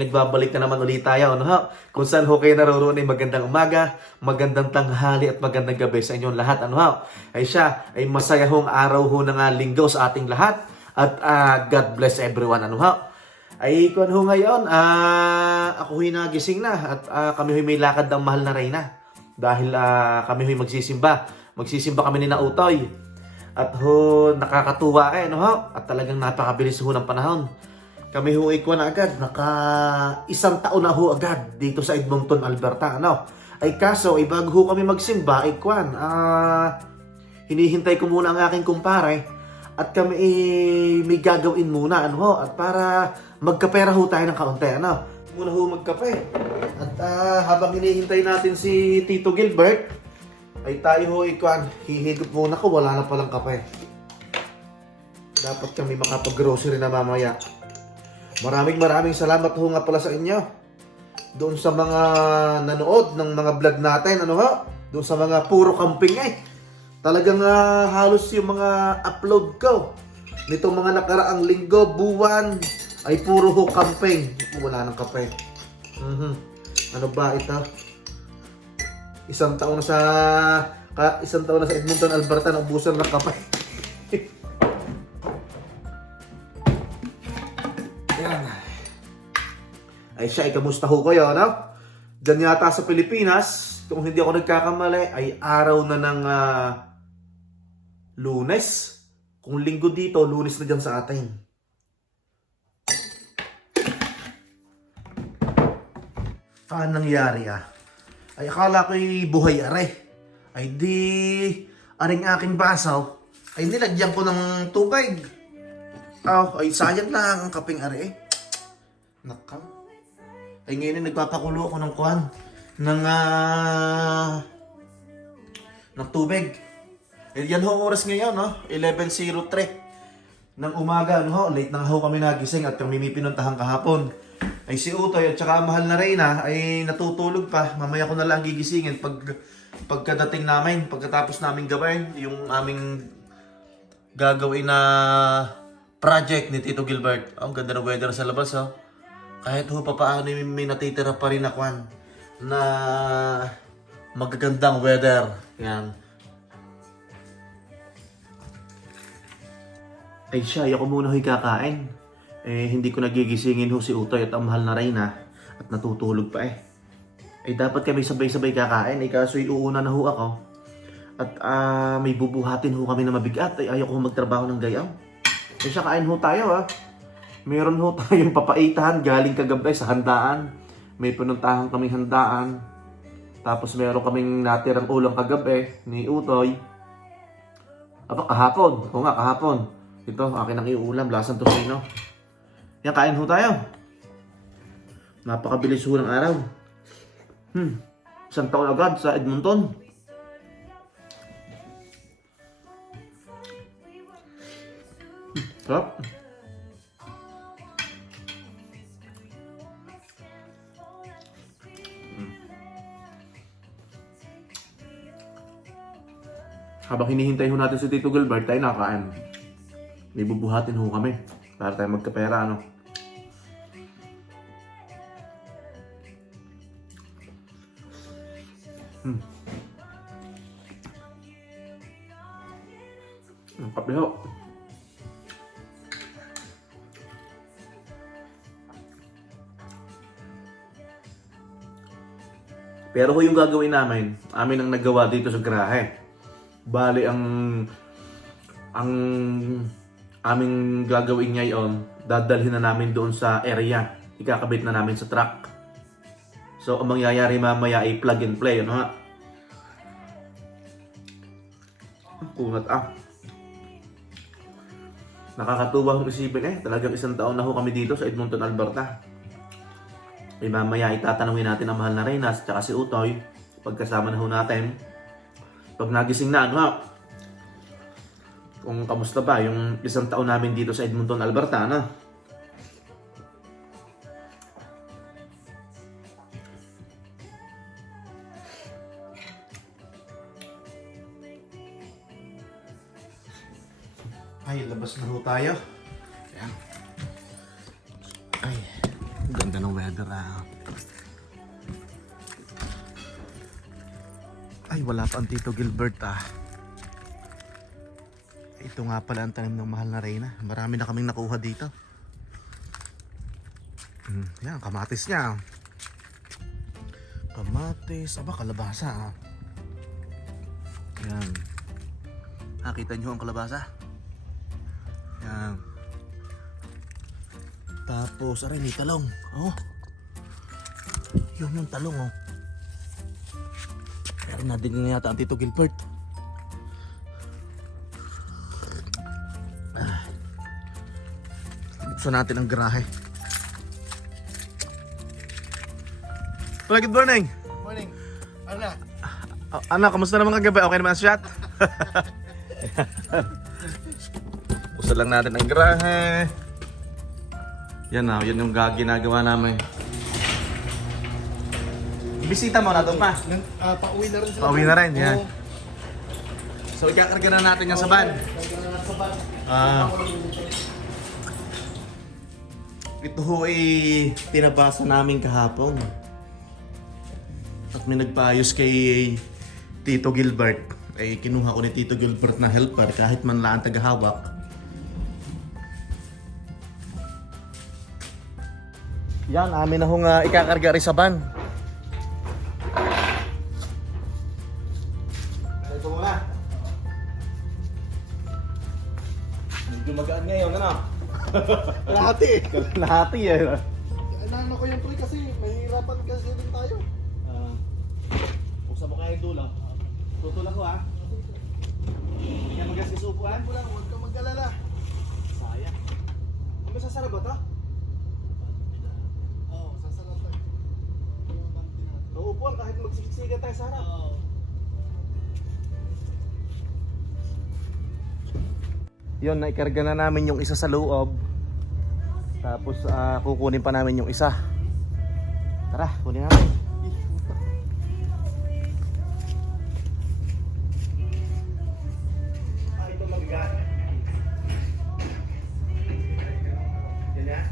nagbabalik na naman ulit tayo. Ano, ha? Kung saan ho kayo naroon ay magandang umaga, magandang tanghali at magandang gabi sa inyong lahat. Ano, ha? Ay siya, ay masaya hong araw ho ng linggo sa ating lahat. At God bless everyone. Ano, ha? Ay kung ho ngayon, ako ho'y nagising na at kami ho'y may lakad ng mahal na Reyna. Dahil kami ho'y magsisimba. Magsisimba kami ni na Utoy. At ho, nakakatuwa no ho? At talagang napakabilis ho ng panahon. Kami ho ikuha na agad, isang taon na ho agad dito sa Edmonton, Alberta. Ano? Ay kaso, ay bago ho kami magsimba, ay kwan, hinihintay ko muna ang aking kumpare at kami may gagawin muna, ano ho? At para magkapera ho tayo ng kaunti, ano? Muna ho magkape. At habang hinihintay natin si Tito Gilbert, ay tayo ho ikwan, hihigop muna ko, wala na palang kape. Dapat kami makapag-grocery na mamaya. Maraming salamat ho nga pala sa inyo. Doon sa mga nanood ng mga vlog natin, ano ho? Doon sa mga puro camping Talagang halos yung mga upload ko nitong mga nakaraang linggo, buwan, ay puro ho camping. Wala nang kape. Ano ba ito? Isang taon na sa Edmonton, Alberta, naubusan ng kape. Yan. Ay siya, kamusta ho kayo, no? Diyan yata sa Pilipinas, kung hindi ako nagkakamali, ay araw na ng Lunes. Kung linggo dito, Lunes na dyan sa atin. Saan nangyari ay akala ko'y buhay are. Ay di, aring aking basaw, ay nilagyan ko ng tubig. Ay sayang lang ang kaping are Naka. Ay ngayon nagpapakulo ako ng kuhan, ng tubig. Ay yan ho oras ngayon, no? 11:03 ng umaga, no? Late na ho kami nagising at kami may pinuntahan kahapon. Ay si Utoy at saka mahal na Reyna ay natutulog pa. Mamaya ko na lang gigisingin pagkadating namin, pagkatapos namin gawin yung aming gagawin na project ni Tito Gilbert. Ang ganda ng weather sa labas, oh. Kahit ho papaano may natitira pa rin na kwan na magagandang weather. Yan. Ay siya, ako muna ho'y kakain. Hindi ko nagigisingin ho si Utoy at ang mahal na Reyna at natutulog pa dapat kami sabay-sabay kakain kaso iuuna na ho ako at may bubuhatin ho kami na mabigat ayoko magtrabaho ng gayaw. Siya, kain ho tayo meron ho tayong papaitahan galing kagabi sa handaan. May pinuntahan kaming handaan, tapos meron kaming natirang ulam kagabi ni Utoy. Kahapon, kahapon ito akin ang iulam, lasang tosino. Yan, kain ho tayo. Napakabilis ho ng araw. Isang taon agad sa Edmonton. Sarap. Habang hinihintay ho natin si Tito Gilbert, tayo nakain. May bubuhatin ho kami para tayo magkapera, ano? Ang kape ho. Pero ho yung gagawin namin, amin ang nagawa dito sa garahe. Bali ang aming gagawin ngayon, dadalhin na namin doon sa area. Ikakabit na namin sa truck. So, ang mangyayari mamaya ay plug and play, ano ha? Kunat Nakakatuwa kong isipin talagang isang taon na ho kami dito sa Edmonton, Alberta. Mamaya itatanungin natin ang mahal na Reyna at saka si Utoy pagkasama na ho natin. Pag nagising na, ano ha? Kung kamusta ba yung isang taon namin dito sa Edmonton, Alberta, ano? Ay, labas na ho tayo. Ayan. Ay, Ganda ng weather ah. Ay, wala pa ang Tito Gilbert ah. Ito nga pala ang tanim ng mahal na Reyna. Marami na kaming nakuha dito. Yan, kamatis niya. Kamatis, aba kalabasa ah. Yan. Nakita nyo ang kalabasa? Yan. Tapos, aray, may talong. Oh. Yun yung talong oh. Pero nadinig na yata ang Tito Gilbert. Buksan natin ang garahe. Well, good morning. Good morning. Ana. Ana, kamusta naman kagabi? Okay naman ang shot? Buksan lang natin ang garahe. Yan na, yan yung ginagawa namin. Bisita mo na doon pa. Pauwi na rin sila. Pauwi na rin, yan. Oo. So ikakarga na natin yan sa van. Ito ho ay pinabasa namin kahapon. At may nagpaayos kay Tito Gilbert. Ay kinuha ko ni Tito Gilbert na helper kahit man lang ang tagahawak. Yan, amin na hong ikakarga rin sa van. Ito muna. Medyo magaan ngayon, ano? Lahati eh. Lahati eh. Inaano ko yung pre kasi mahirapan kasi din tayo. Buksan mo kayo dulo. Tutulak ko ha. Hindi ka magas kisupuan. Wala, huwag kang mag-alala. Sayang. May sasara ba ito? Oo, sasarap tayo. Nauupuan kahit magsiksikan tayo sa harap. Oo. Yun, naikarga na namin yung isa sa loob. Tapos kukunin pa namin yung isa. Tara, kunin natin. Ito magigaan. Yan yan.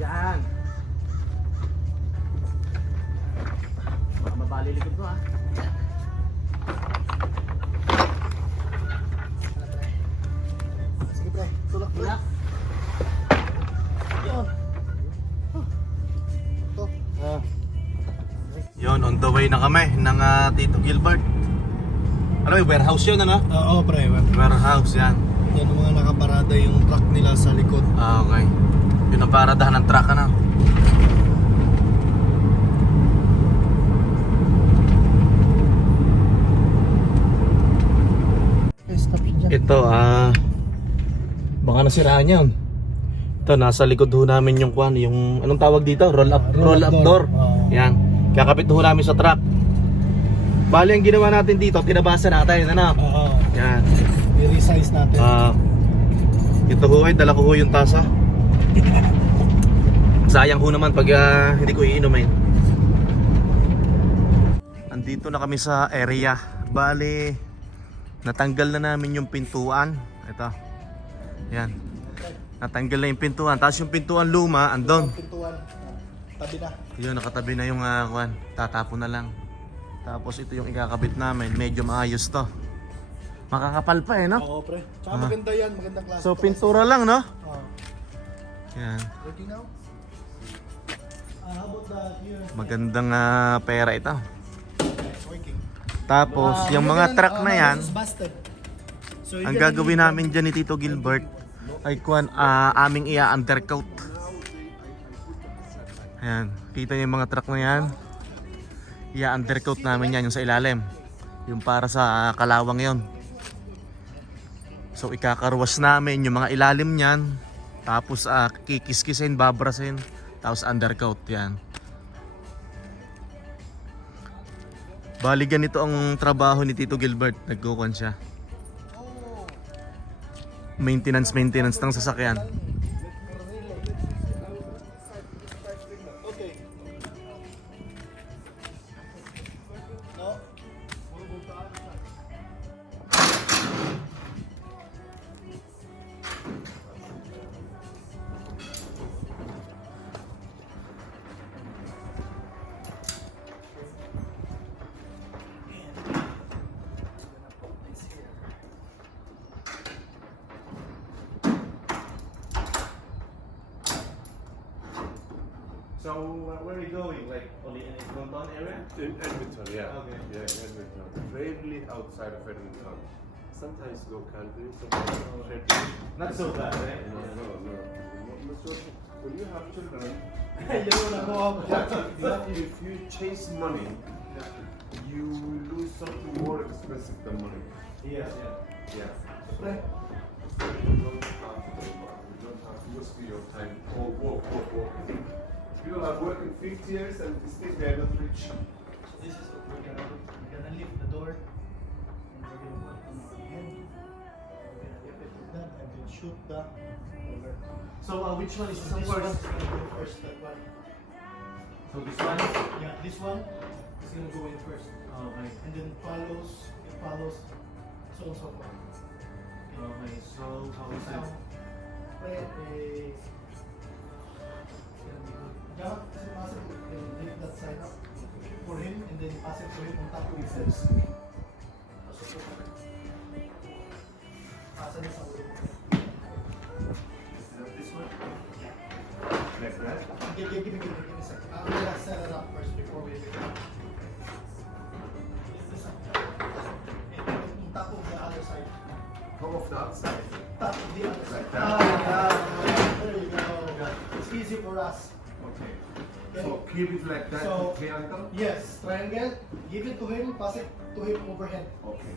Yan. Baka mabali likod ko ha. Sige pre, tulak pre. Yun. Ito. Yon, on the way na kami ng Tito Gilbert. Ano yung warehouse yun, ano? Oo pre. Warehouse, yan. Yan ang mga nakaparada yung truck nila sa likod. Okay. Yun ang paradahan ng truck, ano? Stop dyan. Ito, baka nasiraan yan. Ito, nasa likod ho namin yung kwan, yung, anong tawag dito? Roll up door. Yan. Kakapit ho namin sa truck. Bali, ang ginawa natin dito, tinabasa natin, ano? Oo. Yan. I-resize natin. Ito ho ay, dala ko ho yung tasa. Sayang ho naman pag hindi ko iinumin. Andito na kami sa area. Bali, natanggal na namin yung pintuan. Ito. Yan. Natanggal na yung pintuan. Tapos yung pintuan luma, andon. Pintuan. Tabi na. Yun, nakatabi na yung kwan. Tatapon na lang. Tapos ito yung ikakabit namin. Medyo maayos to. Makakapal pa eh, no? Oo pre. Tsaka maganda yan, magandang klase. So pintura lang, no? Oo. Yan. Working now? How about that here? Magandang pera ito. It's working. Tapos yung mga truck na yan, This is busted. So, ang gagawin namin dyan ni Tito Gilbert ay kwan, aming undercoat. Ayan, kita niyo yung mga truck na yan. Undercoat namin yan yung sa ilalim. Yung para sa kalawang yon. So ikakarwas namin yung mga ilalim niyan. Tapos kikiskisin, babrasin. Tapos undercoat yan. Bali ganito ang trabaho ni Tito Gilbert. Nagkukuhan siya. Maintenance ng sasakyan. Okay. No? So where are you going? Like only in Edmonton area? In Edmonton, yeah. Okay. Yeah, in Edmonton. Rarely outside of Edmonton. Sometimes go country, sometimes go country. Not so bad, right? No, no, no. When you have children, You wanna go up? if you chase money, you will lose something more expensive than money. Yes, yeah. Yeah. Pre, You don't have to go back. You don't have to waste your time. Or walk. People are working 50 years and still they are not rich. this is what we're gonna lift the door and we're gonna put on our hand. We're gonna lift it with that and then shoot the roller. So which one is So the this one first? is gonna go first, that one. So this one? Yeah, this one is gonna go in first. Okay. And then it follows, so on and so forth. Okay, so how is Now, it? it's gonna be good. Jump, is it possible? You can lift that side up for him and then pass it to him on top of his head. Pasa niya sa ulo mo. This one? Like that? Give me a second. I'm gonna set it up first before we lift it up. Lift this up. And on top of the other side. Top of the outside. Top of the other side. Like that? There you go. It's easy for us. Okay. Okay. So keep it like that, So- triangle? Yes, triangle. Give it to him, pass it to him overhead. Okay.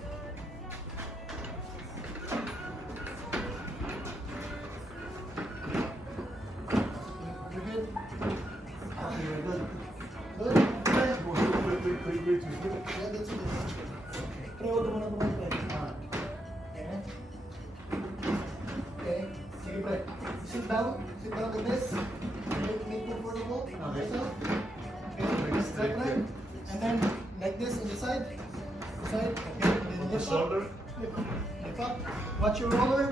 Overhead. Okay, very good. Good. Okay. Wait. Yeah, that's it. Pre, huwag mo na pumunta, pre. Okay. Okay. Sige, pre. Sit down like this. Make it comfortable. Okay. Yourself. Okay, like that, and then like this on the side. Okay, and then lift up. Shoulder. Lift up. Watch your roller.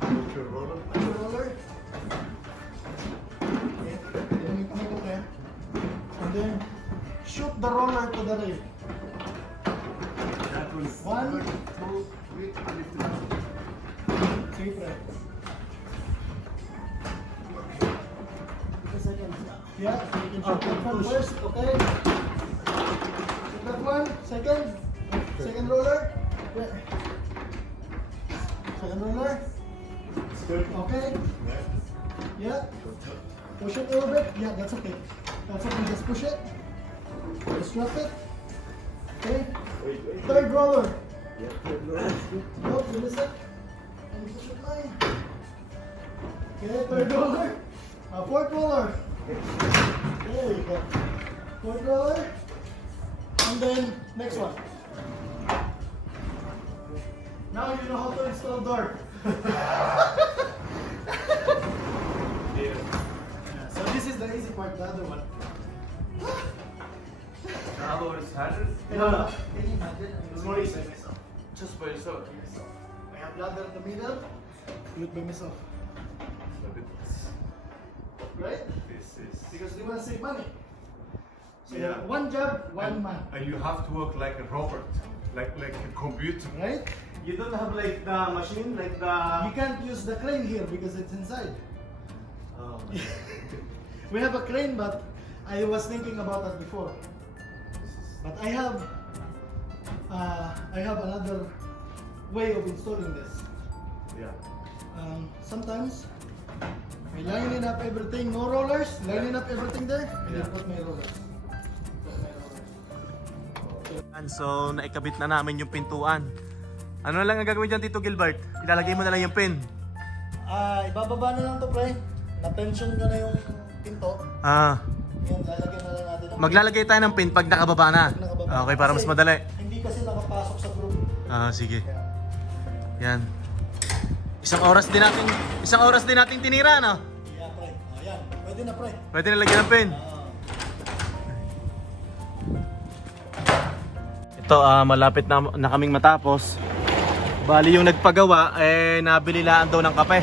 Put your roller. Watch your roller. Okay, then you come over there. And then shoot the roller to the rail. That was 1, 2, 3, lift it up. Sige, pre. Yeah, you can shoot that one first, okay? Shoot that one, second roller. Yeah. Second roller, okay? Yeah. Push it a little bit. Yeah, that's okay. That's okay, just push it. Just drop it. Okay. Wait. Third roller. Yeah, third roller. Nope, release it. And push it line. Okay, third roller. Fourth roller. There you go. Fourth roller. And then next one. Now you know how to install door. Yeah. So this is the easy part, the other one. The other one is harder? No. Can you imagine? It's I'm more doing easy. it by myself. Just by yourself. I have ladder in the middle. Do it by myself. But Right? this is... Because we want to save money. So Yeah. one job, one man. And you have to work like a robot, like a computer. Right? You don't have like the machine, like the... You can't use the crane here because it's inside. Oh. We have a crane, but I was thinking about that before. But I have another way of installing this. Yeah. Sometimes I line up everything, no rollers, line up everything there, and then put my rollers. So, naikabit na namin yung pintuan. Ano lang ang gagawin dyan, Tito Gilbert? Ilalagay mo na lang yung pin. Ibababa na lang to, pre. Na-tension ko na yung pinto. Ah, Yan, lalagyan na lang natin. maglalagay tayo ng pin pag nakababa na. Pag nakababa Okay, para mas madali. Hindi kasi nakapasok sa group. Sige. Kaya, Yan. Isang oras din natin tinira, no? yeah, pre. Ayan, pwede na, pre. Pwede na lagyan ng pen. Ito, malapit na kaming matapos. Bali yung nagpagawa, nabili laan daw ng kape.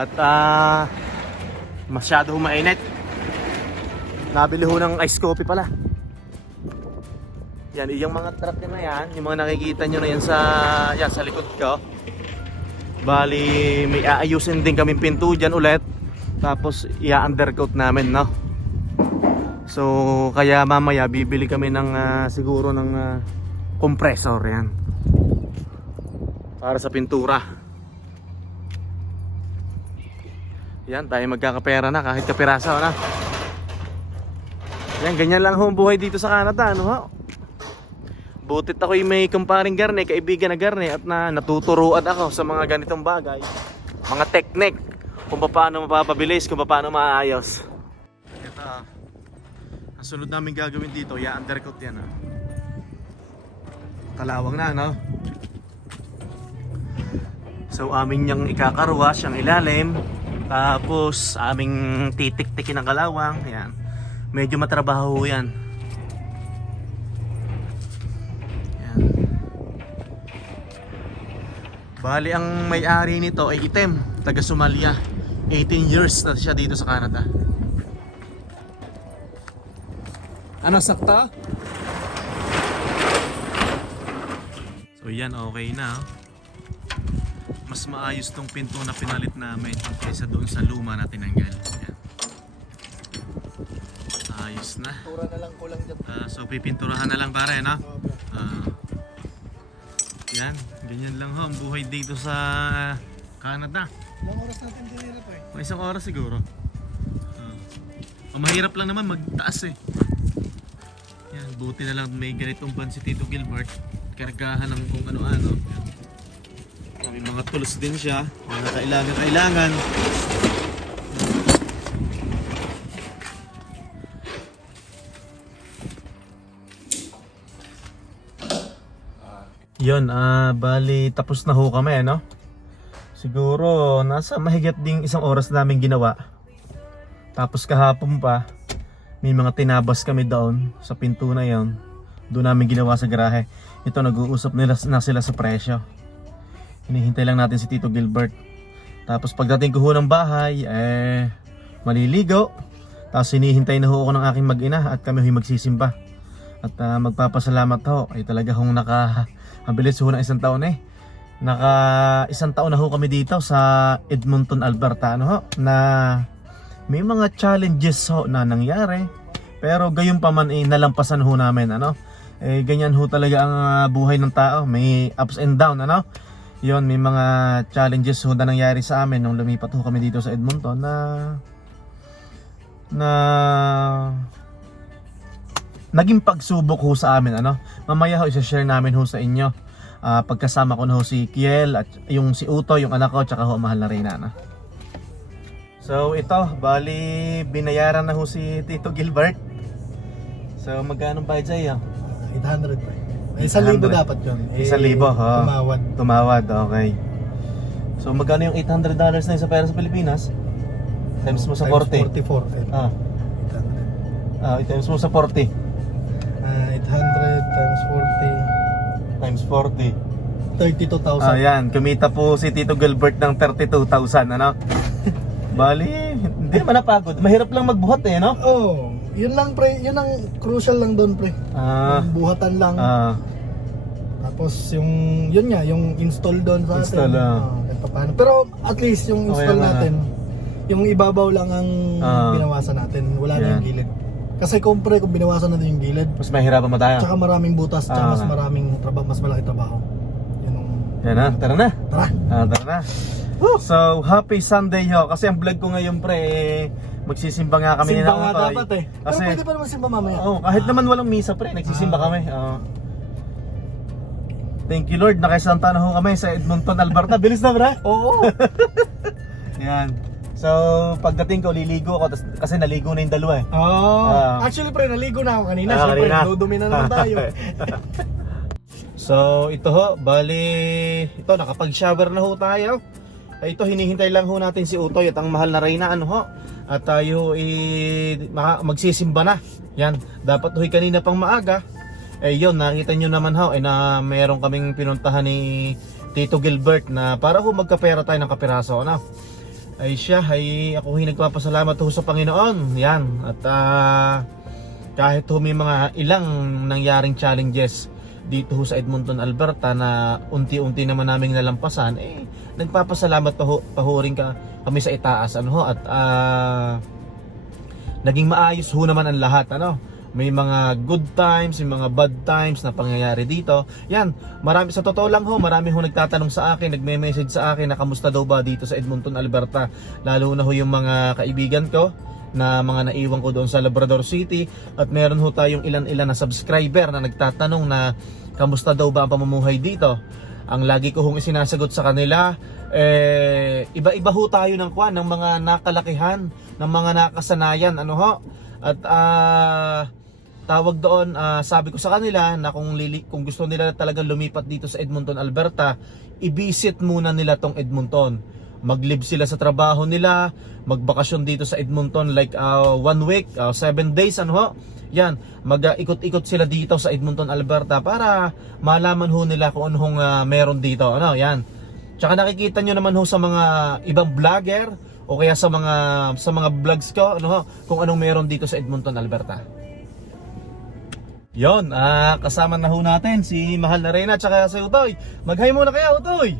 At masyado mainit. Nabili ho ng ice coffee pala. Yan, yung mga truck na yan, yung mga nakikita nyo na yan sa likod ko. Bali, may aayusin din kaming pinto dyan ulit. Tapos, i-undercoat namin, no? So, kaya mamaya bibili kami ng siguro ng compressor yan. Para sa pintura. Yan, tayo magkakapera na kahit kapiraso na. Yan, ganyan lang ho ang buhay dito sa Canada, ano ho? Butit ako'y may kumparing garne, kaibigan na garne, at natuturuan ako sa mga ganitong bagay. Mga technique, kung paano mapapabilis, kung paano maayos. Ito, ang sunod namin gagawin dito, undercoat yan. Kalawang na, no? So, amin niyang ikakarwas, yung ilalim. Tapos, aming titik-tikin ng kalawang. Yan. Medyo matrabaho yan. Yan. Bali, ang may-ari nito ay itim, taga Somalia. 18 years na siya dito sa Canada. Ano, sakta? So yan, okay na. Mas maayos tong pinto na pinalit namin kaysa doon sa luma na tinanggal. Yan. Ayos na. Tura na lang kulang dyan. So pipinturahan na lang pare, no? Yan, ganyan lang ho ang buhay dito sa Canada. Ilang oras natin dinira, pre? May isang oras siguro. Ang mahirap lang naman magtaas eh. Yan, buti na lang may ganitong ban si Tito Gilbert. Kargahan ng kung ano-ano. May mga tools din siya. Mga kailangan. Yun, bali tapos na ho kami, no? Siguro nasa mahigit ding isang oras namin ginawa. Tapos kahapon pa, may mga tinabas kami doon sa pinto na yon. Doon namin ginawa sa garahe. Ito, nag-uusap na sila sa presyo. Hinihintay lang natin si Tito Gilbert. Tapos pagdating ko ho ng bahay, maliligo. Tapos hinihintay na ho ako ng aking mag-ina at kami ho'y magsisimba. At magpapasalamat ho. Ay talaga hong nakabilis ho ng isang taon eh. Isang taon na ho kami dito sa Edmonton, Alberta, ano ho, na may mga challenges ho na nangyari. Pero gayon pa man nalampasan ho namin, ano. Ganyan ho talaga ang buhay ng tao. May ups and down, ano. Yon, may mga challenges ho na nangyari sa amin nung lumipat ho kami dito sa Edmonton na naging pagsubok ho sa amin, ano. Mamaya ho i-share namin ho sa inyo. Pagkasama ko na ho si Kiel at yung si Uto, yung anak ko, tsaka ho mahal na Reyna, no? So ito, bali binayaran na ho si Tito Gilbert. So magkano bayad sa'yo? 800, pre. 1,000 dapat yun. 1,000, ha? Tumawad, okay. So magkano yung $800 na yun sa pera sa Pilipinas? Times mo sa 40. 44. Times mo sa 40. 800 times 40. Times 40. 32,000. Ayan, kumita po si Tito Gilbert ng 32,000, ano? Bali, hindi naman napagod. Mahirap lang magbuhat eh, no? Oh, yun lang, pre. Yun ang crucial lang doon, pre. Yung buhatan lang. Tapos yun nga, yung install doon sa Install, atin. Paano. Pero at least yung install natin, yung ibabaw lang ang binawasan natin. Wala na yung gilid. Kasi kung binawasan natin yung gilid, mas mahirapan mo tayo. tsaka maraming butas, tsaka mas maraming trabaho, mas malaki trabaho. Yun ang... Yan na, tara na. Tara! Tara na. So, happy Sunday ho. Kasi ang vlog ko ngayon pre, magsisimba nga kami ni Simba nga Utoy. dapat eh. Pero Kasi, pwede pa naman simba mamaya. kahit naman walang misa pre, nagsisimba kami. Thank you Lord, nakaisanta na ho kami sa Edmonton, Alberta. Bilis na bra? Oo! Yan. So, pagdating ko, liligo ako kasi naligo na yung dalawa eh. Oh, actually pre, naligo na ako kanina. Siyempre, kanina. dudumi na naman tayo. So, ito ho, bali, ito, nakapag-shower na ho tayo. Ito, hinihintay lang ho natin si Utoy at ang mahal na Reyna, ano ho. At tayo magsisimba na. Yan, dapat ho'y kanina pang maaga. Eh yun, nakita nyo naman ho, na meron kaming pinuntahan ni Tito Gilbert na para ho magkapera tayo ng kapiraso, ano. Ay siya, ay ako nagpapasalamat ho sa Panginoon. Yan, at kahit ho may mga ilang nangyaring challenges dito ho sa Edmonton, Alberta na unti-unti naman naming nalampasan, nagpapasalamat pa ho rin kami sa itaas, ano ho, at naging maayos ho naman ang lahat, ano. May mga good times, may mga bad times na pangyayari dito. Yan, marami, sa totoo lang ho, marami ho nagtatanong sa akin, nagme-message sa akin na kamusta daw ba dito sa Edmonton, Alberta. Lalo na ho yung mga kaibigan ko na mga naiwan ko doon sa Labrador City. At meron ho tayong ilan-ilan na subscriber na nagtatanong na kamusta daw ba ang pamumuhay dito. Ang lagi ko hong isinasagot sa kanila, iba-iba ho tayo ng ng mga nakalakihan, ng mga nakasanayan, ano ho. At tawag doon, sabi ko sa kanila na kung gusto nila talagang lumipat dito sa Edmonton, Alberta, i-visit muna nila tong Edmonton. Mag-live sila sa trabaho nila, magbakasyon dito sa Edmonton like 1 week, 7 days, ano ho. Yan, mag-ikot-ikot sila dito sa Edmonton, Alberta para malaman ho nila kung anong meron dito, ano, yan. Tsaka nakikita nyo naman ho sa mga ibang vlogger o kaya sa mga vlogs ko, ano ho, kung anong meron dito sa Edmonton, Alberta. Yon, kasama na ho natin si mahal na Reyna tsaka si Utoy. Mag-hi muna kaya, Utoy.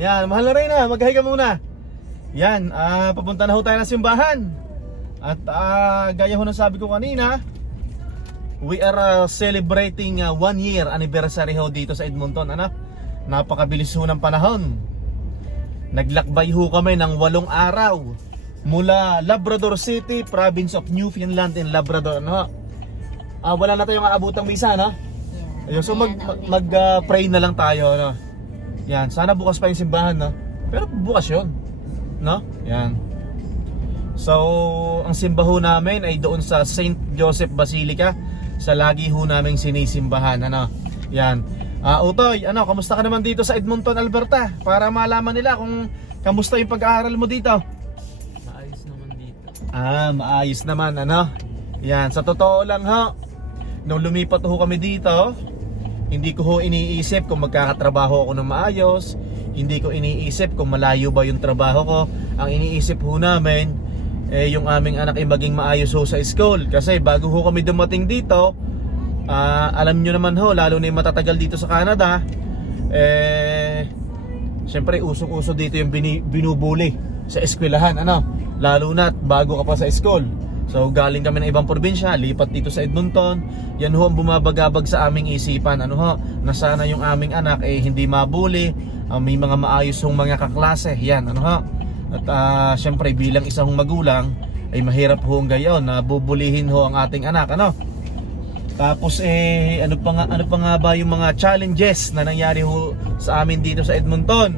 Yan, mahal na Reyna, mag-hi ka muna. Yan, papunta na ho tayo ng simbahan. At gaya ho ng sabi ko kanina, we are celebrating 1 year anniversary ho dito sa Edmonton, ano? Napakabilis ho ng panahon. Naglakbay ho kami ng 8 araw mula Labrador City, province of Newfoundland and Labrador, ano? Wala na tayong aabutang visa, no? Ayun, so mag-pray na lang tayo, no? Yan, sana bukas pa yung simbahan, no? Pero bukas yun, no? Yan. So, ang simba ho namin ay doon sa St. Joseph Basilica, sa lagi ho naming sinisimbahan, ano? Yan. Utoy, ano, kamusta ka naman dito sa Edmonton, Alberta? Para malaman nila kung kamusta yung pag-aaral mo dito. Maayos naman dito. Maayos naman, ano? Yan, sa totoo lang ho, nung lumipat ho kami dito, hindi ko ho iniisip kung magkakatrabaho ako ng maayos. Hindi ko iniisip kung malayo ba yung trabaho ko. Ang iniisip ho namin, yung aming anak ay maging maayos ho sa school. Kasi bago ho kami dumating dito, alam nyo naman ho, lalo na yung matatagal dito sa Canada, syempre usok-uso dito yung binubuli sa eskwelahan, ano? Lalo na bago ka pa sa school. So galing kami ng ibang probinsya, lipat dito sa Edmonton. Yan ho ang bumabagabag sa aming isipan, ano ho, na sana yung aming anak hindi mabuli, may mga maayos hong mga kaklase. Yan, ano ho. At syempre bilang isang magulang ay mahirap ho ang gayon na bubulihin ho ang ating anak, ano. Tapos ano pa nga ba yung mga challenges na nangyari ho sa amin dito sa Edmonton?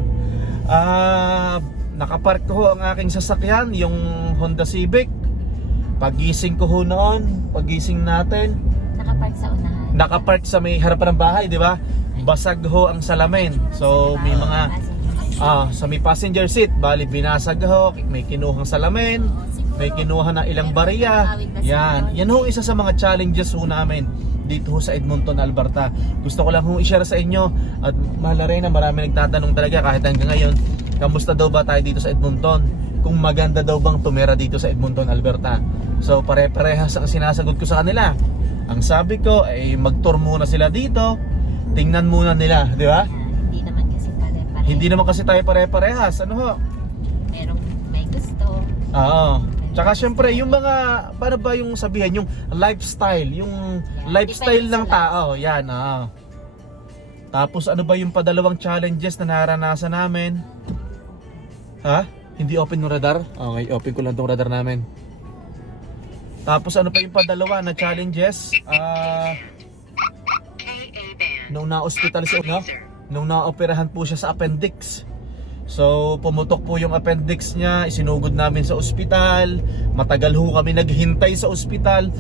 Nakapark ko ho ang aking sasakyan, yung Honda Civic. Pagising ko ho noon, pagising natin, Nakapark sa unahan. nakapark sa may harapan ng bahay, di ba? Basag ho ang salamin. So may mga sa may passenger seat, bali binasag ho, may kinuhang salamin, may kinuha na ilang bariya. Yan ho isa sa mga challenges ho namin dito ho sa Edmonton, Alberta. Gusto ko lang ho i-share sa inyo. At mahal na rin na marami nagtatanong talaga kahit hanggang ngayon, kamusta daw ba tayo dito sa Edmonton? Kung maganda daw bang tumira dito sa Edmonton, Alberta. So pare-parehas ang sinasagot ko sa kanila. Ang sabi ko ay mag-tour muna sila dito, tingnan muna nila, di ba? Hindi naman kasi pare-pare. Hindi naman kasi tayo pare-parehas, ano ho? Merong may gusto. Oo. Tsaka syempre yung mga, paano ba yung sabihan, yung lifestyle, yung lifestyle ng tao, yan. Tapos ano ba yung padalawang challenges na naranasan namin? Ha? Hindi open yung radar? Okay, open ko lang tong radar namin. Tapos ano pa yung padalawa na challenges? Nung na-hospital siya, no? Nung na-operahan po siya sa appendix. So pumutok po yung appendix niya, isinugod namin sa ospital. Matagal ho kami naghintay sa ospital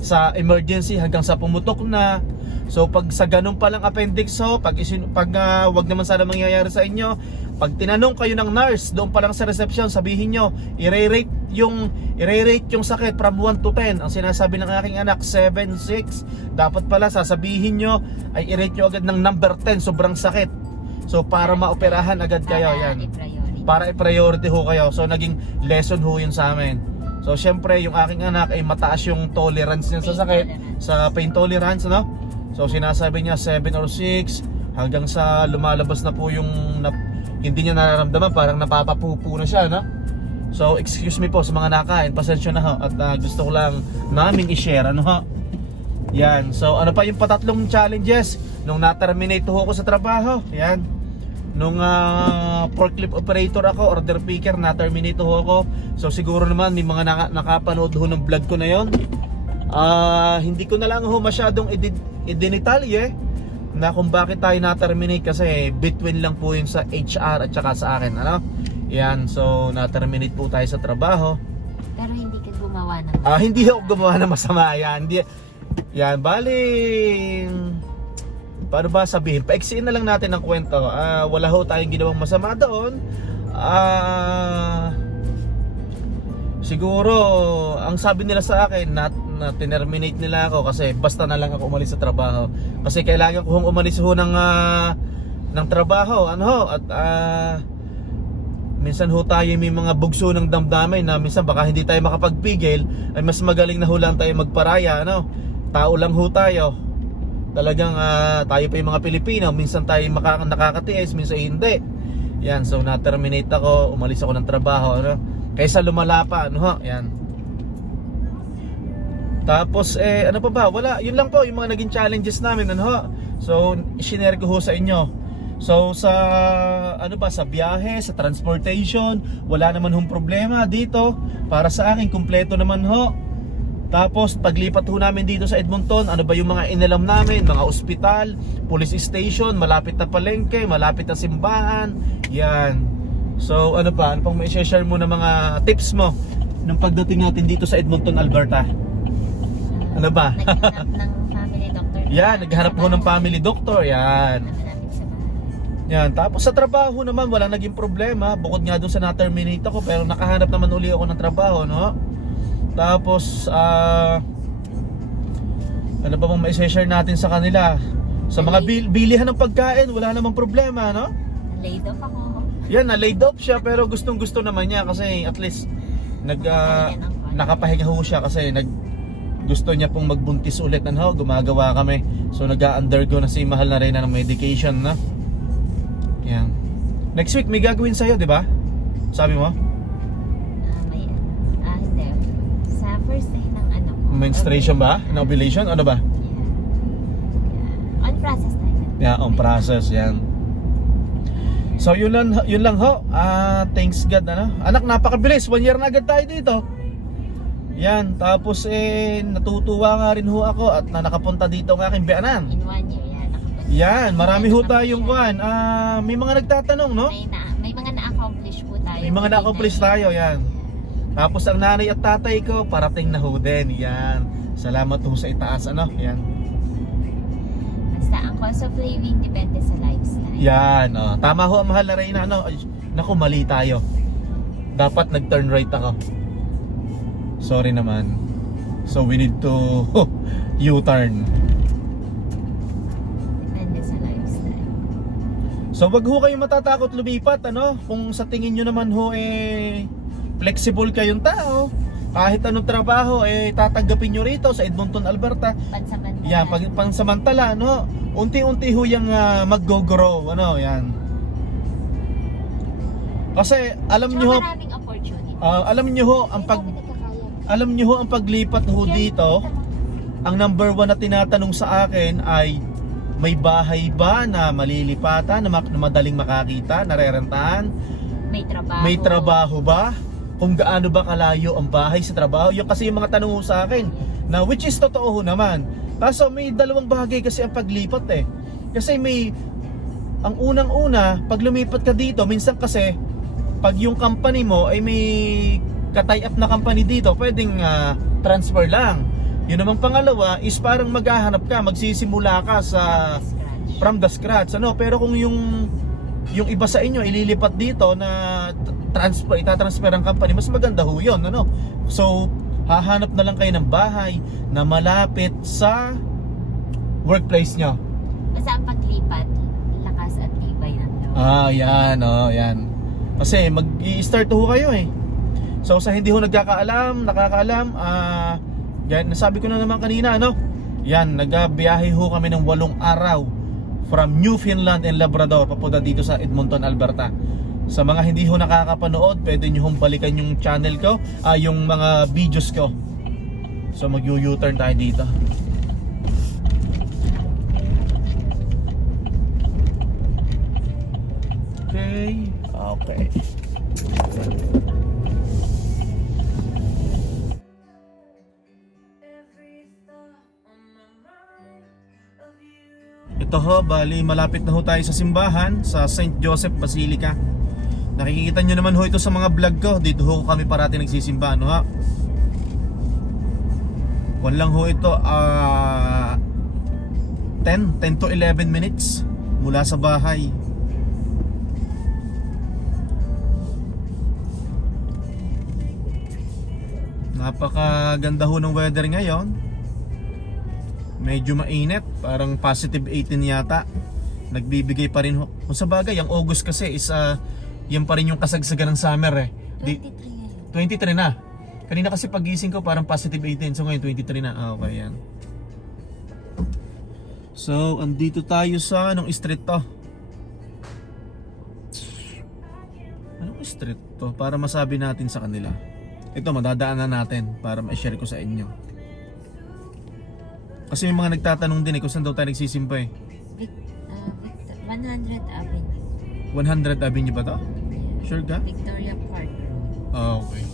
sa emergency hanggang sa pumutok na. So pag sa ganun palang appendix ho, pag wag naman sana mangyayari sa inyo, pag tinanong kayo ng nurse doon pa lang sa reception, sabihin nyo, i-rate yung sakit from 1 to 10. Ang sinasabi ng aking anak 7, 6. Dapat pala sasabihin nyo ay i-rate nyo agad ng number 10, sobrang sakit. So para maoperahan agad kayo, yan. Para i-priority ho kayo. So naging lesson ho yun sa amin. So syempre yung aking anak ay mataas yung tolerance niya sa sakit, sa pain tolerance, no? So sinasabi niya 7 or 6 hanggang sa lumalabas na po yung hindi niya nararamdaman, parang napapapupo na siya, no? So excuse me po sa mga nakain, pasensya na ho. At gusto ko lang naming i-share, ano ho? Yan, so ano pa yung patatlong challenges nung na-terminate ho ako sa trabaho. Yan, nung forklift operator ako, order picker, na-terminate ho ako. So siguro naman may mga nakapanood ho ng vlog ko na yon. Hindi ko na lang ho masyadong idinitalye na kung bakit tayo na-terminate, kasi between lang po yun sa HR at saka sa akin, ano? Yan, so na-terminate po tayo sa trabaho. Pero hindi ka gumawa ng Hindi ako gumawa ng masama, yan. Yan, baling paano ba sabihin? Paiksiin na lang natin ang kwento. Wala ho tayong ginawang masama doon. Siguro ang sabi nila sa akin na tinerminate nila ako kasi basta na lang ako umalis sa trabaho. Kasi kailangan ko umalis ho ng trabaho, ano ho, at minsan ho tayo may mga bugso ng damdamin na minsan baka hindi tayo makapagpigil, ay mas magaling na ho lang tayo magparaya, ano? Tao lang ho tayo. Talagang tayo pa yung mga Pilipino, minsan tayo nakakatiis, minsan hindi. Yan, so na-terminate ako, umalis ako ng trabaho, ano? Kaysa lumala pa, ano ho? Yan. Tapos ano pa ba? Wala, yun lang po yung mga naging challenges namin, ano ho? So i-share ko ho sa inyo. So sa sa biyahe, sa transportation, wala naman hong problema dito. Para sa akin, kumpleto naman ho. Tapos paglipat ho namin dito sa Edmonton, ano ba yung mga inalam namin? Mga ospital, police station, malapit na palengke, malapit na simbahan. Yan. So ano pang may share mo na mga tips mo nung pagdating natin dito sa Edmonton, Alberta? Ano ba? Naghanap ng family doctor. Yan, naghanap ho ng family doctor. Yan. Yan, tapos sa trabaho naman wala naging problema. Bukod nga doon sa na-terminate ako, pero nakahanap naman uli ako ng trabaho, no? Tapos ano ba bang mai-share natin sa kanila? Sa mga bilihan ng pagkain, wala namang problema, no? Laid off ako. Yan, na-laid off siya, pero gustong-gusto naman niya kasi at least nakapahinga ho siya kasi gusto niya pong magbuntis ulit, ano? Gumagawa kami. So nag-undergo na si Mahal na rin ng medication, no? Yan. Next week may gagawin sa'yo, di ba? Sabi mo? Hindi. Sa first day ng ano ko. Menstruation ba? Na ovulation? Ano ba? Yeah. On process tayo. Yeah, on process, yan. So yun lang ho. Thanks God, ano? Anak, napakabilis. 1 year na agad tayo dito. Yan, tapos natutuwa nga rin ho ako at nakapunta dito ang aking biyanan. In 1 year, yan. Yan, marami ho tayong kuhan. May mga nagtatanong, no? May mga na-accomplish po tayo. May mga na-accomplish tayo, yan. Tapos ang nanay at tatay ko, parating na ho din. Yan. Salamat ho sa itaas, ano? Yan. Basta ang cost of living depende sa lifestyle. Yan, tama ho ang Mahal na Reyna, ano? Ay, naku, mali tayo. Dapat nag-turn right ako. Sorry naman. So we need to U-turn. Depende sa lifestyle. So wag ho kayong matatakot lumipat, ano? Kung sa tingin nyo naman ho flexible kayong tao, kahit anong trabaho tatanggapin nyo rito sa Edmonton, Alberta. Pansamantala. Yan, pansamantala, no? Unti-unti ho yung mag-go-grow, ano? Yan. Kasi alam Tsaka nyo ho, maraming opportunity. alam nyo ho ang paglipat ho dito, ang number 1 na tinatanong sa akin ay may bahay ba na malilipatan, na madaling makakita, narerentahan? May trabaho. May trabaho ba? Kung gaano ba kalayo ang bahay sa trabaho? Yung kasi yung mga tanong ho sa akin, na which is totoo ho naman. Kaso may dalawang bahagi kasi ang paglipat Kasi ang unang-una, pag lumipat ka dito, minsan kasi, pag yung company mo ay may ka-tie up na company dito, pwedeng transfer lang. Yun namang pangalawa is parang maghahanap ka, magsisimula ka sa Scratch. from the scratch, ano. Pero kung yung iba sa inyo ililipat dito na itatransfer ang company, mas maganda ho yun, ano. So hahanap na lang kayo ng bahay na malapit sa workplace nyo. Basta ang paglipat, lakas at tibay ng loob. Yan. Kasi mag-i-start ho kayo eh. So sa hindi ho nakakaalam, yan, nasabi ko na naman kanina, ano? Yan, nagbiyahe ho kami ng 8 araw from Newfoundland and Labrador papunta dito sa Edmonton, Alberta. Sa mga hindi ho nakakapanood, pwede nyo hong balikan yung channel ko, yung mga videos ko. So mag-U-turn tayo dito. Okay. Ito ho, bali malapit na ho tayo sa simbahan sa St. Joseph Basilica. Nakikita nyo naman ho ito sa mga vlog ko. Dito ho kami parati nagsisimba, ano ha? Kung lang ho ito, 10 to 11 minutes mula sa bahay. Napakaganda ho ng weather ngayon. Medyo mainit, parang positive 18 yata. Nagbibigay pa rin ho. Kung sa bagay, ang August kasi is yan pa rin yung kasagsagan ng summer eh. 23 ngayon. 23 na. Kanina kasi pagising ko parang positive 18. So ngayon 23 na. Okay, yan. So, andito tayo sa anong street to? Anong street to? Para masabi natin sa kanila. Ito, madadaanan natin para ma-share ko sa inyo. Kasi may mga nagtatanong din eh kung saan daw tayo nagsisimba eh. 100 Avenue. 100 Avenue ba to? Sure ka? Victoria Park Road. Okay.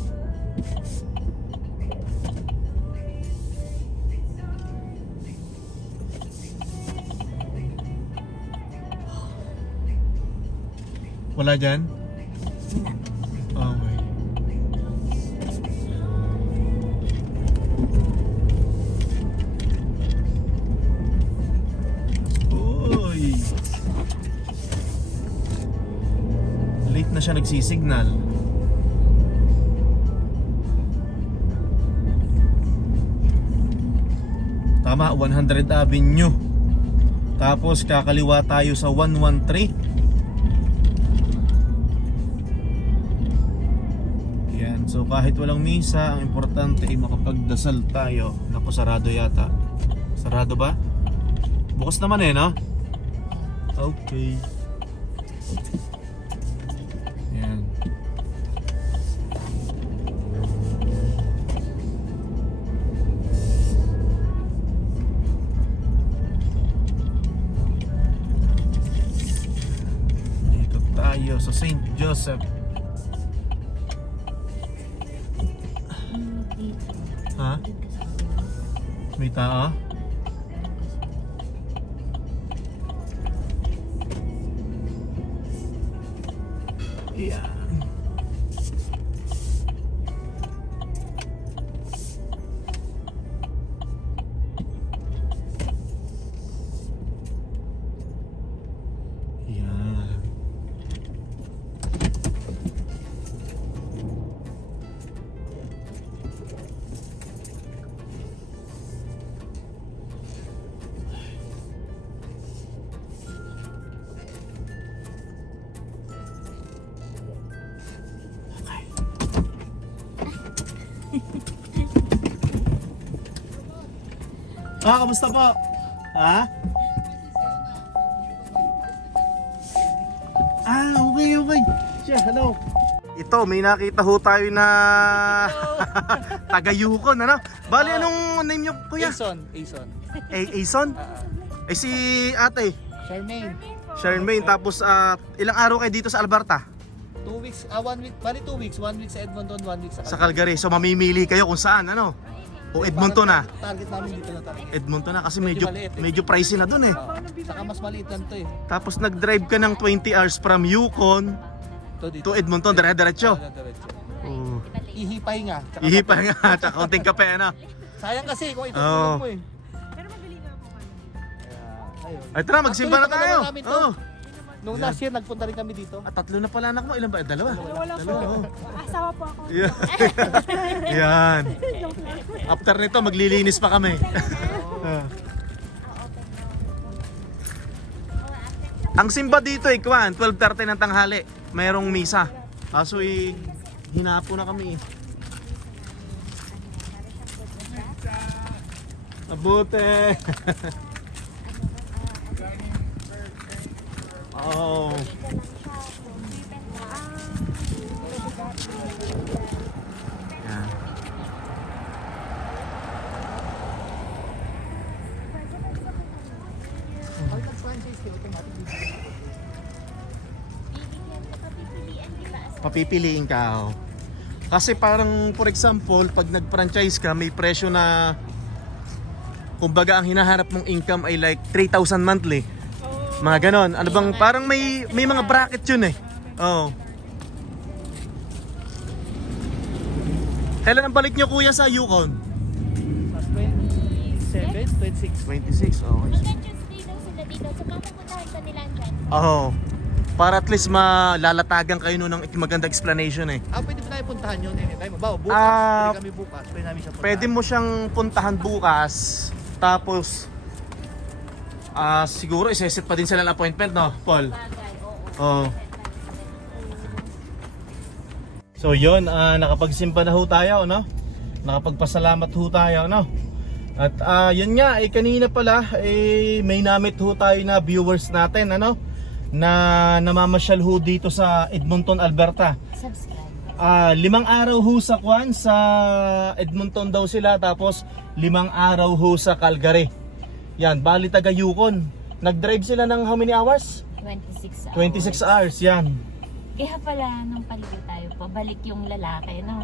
Wala dyan? Okay. Uy! Late na siya nagsisignal. Tama, 100 Avenue. Tapos kakaliwa tayo sa 113. Yan, so kahit walang misa, ang importante ay makapagdasal tayo. Naku, sarado yata. Sarado ba? Bukas naman eh, no? Okay. Yan. Dito tayo sa St. Joseph. Ha? May tao? Yan. Yan. Kamusta po? Ha? Okay. Siya, hello. Ito, may nakita ho tayo na taga-Yukon, ano? Bali, anong name niyo, kuya? Ason. Ason? Eh si ate, Charmaine. Tapos, ilang araw kayo dito sa Alberta? 2 weeks, 1 week, bali 2 weeks. 1 week sa Edmonton, 1 week sa Sa Calgary. So, mamimili kayo kung saan, ano? O Edmonton na. Target namin dito na talaga. Edmonton na kasi medyo maliit eh. medyo pricey na dun eh. Saka mas maliit lang to eh. Tapos nag-drive ka ng 20 hours from Yukon To dito. to Edmonton, dire-diretso. Diretso. Oh. Ihipay nga. Tsaka Ihipa nga, tsaka konting kape ano. sayang kasi kung Oo. itutulog mo eh. Pero magaling nga po kayo. Kaya, ayun. Ay tara, magsimba na Actually, tayo. pangalawa namin to. Oh. Nung last year, nagpunta rin kami dito. At tatlo na pala anak mo, ilan ba? Dalawa. Wala po. Oo. Asawa po ako. Yeah. Yan. After nito, maglilinis pa kami. Ah. Ang simba dito ay kwan, 12:30 ng tanghali. Mayroong misa. Kaso hinapo na kami. Mabuti. Oh. Yan. Pag nag-franchise kayo, automatic dito. Papipiliin ka. Oh. Kasi parang for example, pag nag-franchise ka, may presyo na kumbaga ang hinahanap mong income ay like 3,000 monthly. Mga ganon. Ano bang parang may mga bracket yun eh. Oh. Kailan ang balik nyo kuya sa Yukon? Mas 27, 26. 26. Oh. Mag-Tuesday daw sila dito. So, mapupuntahan ka nila dyan. Oh. Para at least malalatagan kayo nun ng magandang explanation eh. Pwede mo tayo puntahan yun anytime. Bawa, bukas. Ah, Pwede kami bukas. Pwede namin siya puntahan. Pwede mo siyang puntahan bukas. Tapos siguro iseset pa din sila ng appointment, no, Paul? Bagay, Oh. oo. So yun, nakapagsimba na ho tayo, no? Nakapagpasalamat ho tayo, no? At yun nga, kanina pala, may namit ho tayo na viewers natin, ano? Na namamasyal ho dito sa Edmonton, Alberta. Subscribe. 5 araw ho sa sa Edmonton daw sila, tapos 5 araw ho sa Calgary. Yan, bali taga Yukon. Nag-drive sila ng how many hours? 26 hours. 26 hours, yan. Kaya pala, nung paligid tayo, pabalik yung lalaki, no?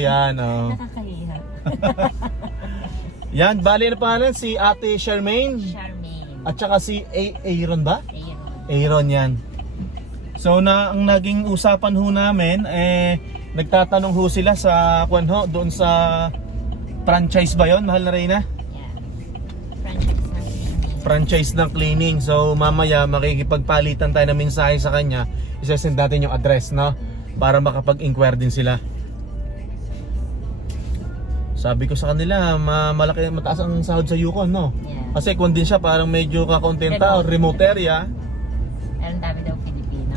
Yan, Nakakahiya. Yan, bali na pangalan si Ate Charmaine Charmaine. at saka si Aaron ba? Ayun. Aaron yan. So ang naging usapan ho namin nagtatanong ho sila sa doon sa franchise ba yon, mahal na Reyna? Yeah. Franchise ng cleaning. Franchise ng cleaning. So mamaya makikipagpalitan tayo ng mensahe sa kanya. Isesend natin yung address, no? Para makapag-inquire din sila. Sabi ko sa kanila, malaki, mataas ang sahod sa Yukon, no? Yeah. Kasi kung din siya, parang medyo kakauntinta, remote area. Ang dami daw Pilipino.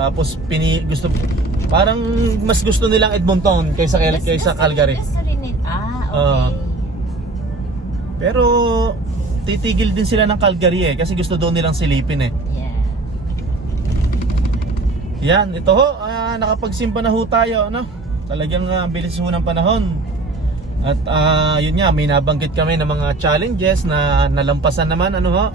Tapos parang mas gusto nilang Edmonton kaysa Calgary. Gusto rin okay. Pero titigil din sila ng Calgary kasi gusto doon nilang silipin eh. Yeah. Yan, ito ho, nakapagsimba na ho tayo, no? Talagang bilis ho ng panahon. At yun nga, may nabanggit kami ng mga challenges na nalampasan naman, ano ho?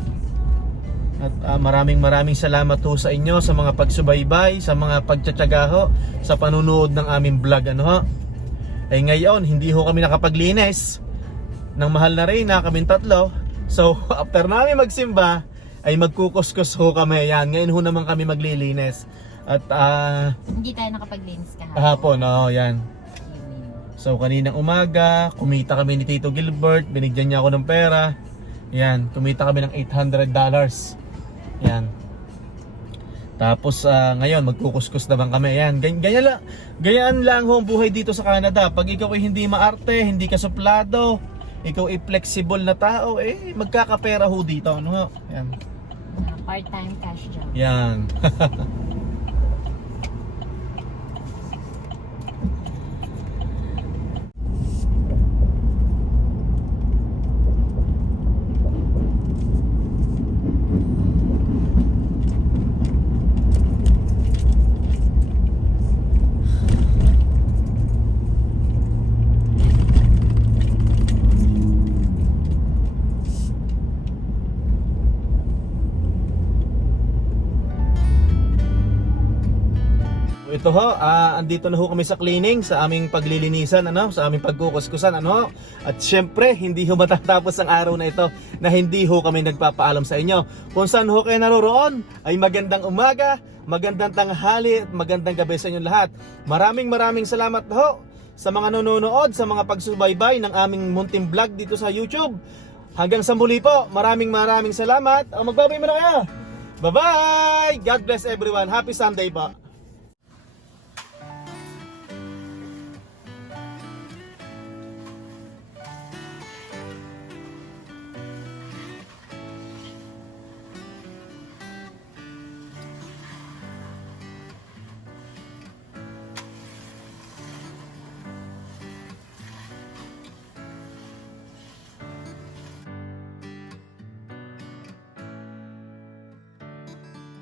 At maraming salamat ho sa inyo sa mga pagsubaybay, sa mga pagtsatsaga ho, sa panunood ng aming vlog, ano ho? Ngayon, hindi ho kami nakapaglinis ng mahal na Reyna, kaming tatlo. So, after namin magsimba, ay magkukuskus ho kami. Yan, ngayon ho naman kami maglilinis. At Hindi tayo nakapaglinis kahapon, yan. So kaninang umaga, kumita kami ni Tito Gilbert, binigyan niya ako ng pera. Yan, kumita kami ng $800. Yan. Tapos ngayon magkukuskus naman kami. Yan, ganyan lang ho ang buhay dito sa Canada. Pag ikaw ay hindi maarte, hindi ka suplado, ikaw ay flexible na tao, magkakapera ho dito, ano ho? Yan. Part-time cash job. Yan. ito ho, andito na ho kami sa cleaning, sa aming paglilinisan, ano, sa aming pagkukuskusan, ano. At syempre, hindi ho matatapos ang araw na ito na hindi ho kami nagpapaalam sa inyo. Kung saan ho kayo naroroon, ay magandang umaga, magandang tanghali, at magandang gabi sa inyong lahat. Maraming salamat ho sa mga nanonood, sa mga pagsubaybay ng aming munting vlog dito sa YouTube. Hanggang sa muli po, maraming salamat. Magbabay mo na kayo. Bye-bye! God bless everyone. Happy Sunday po.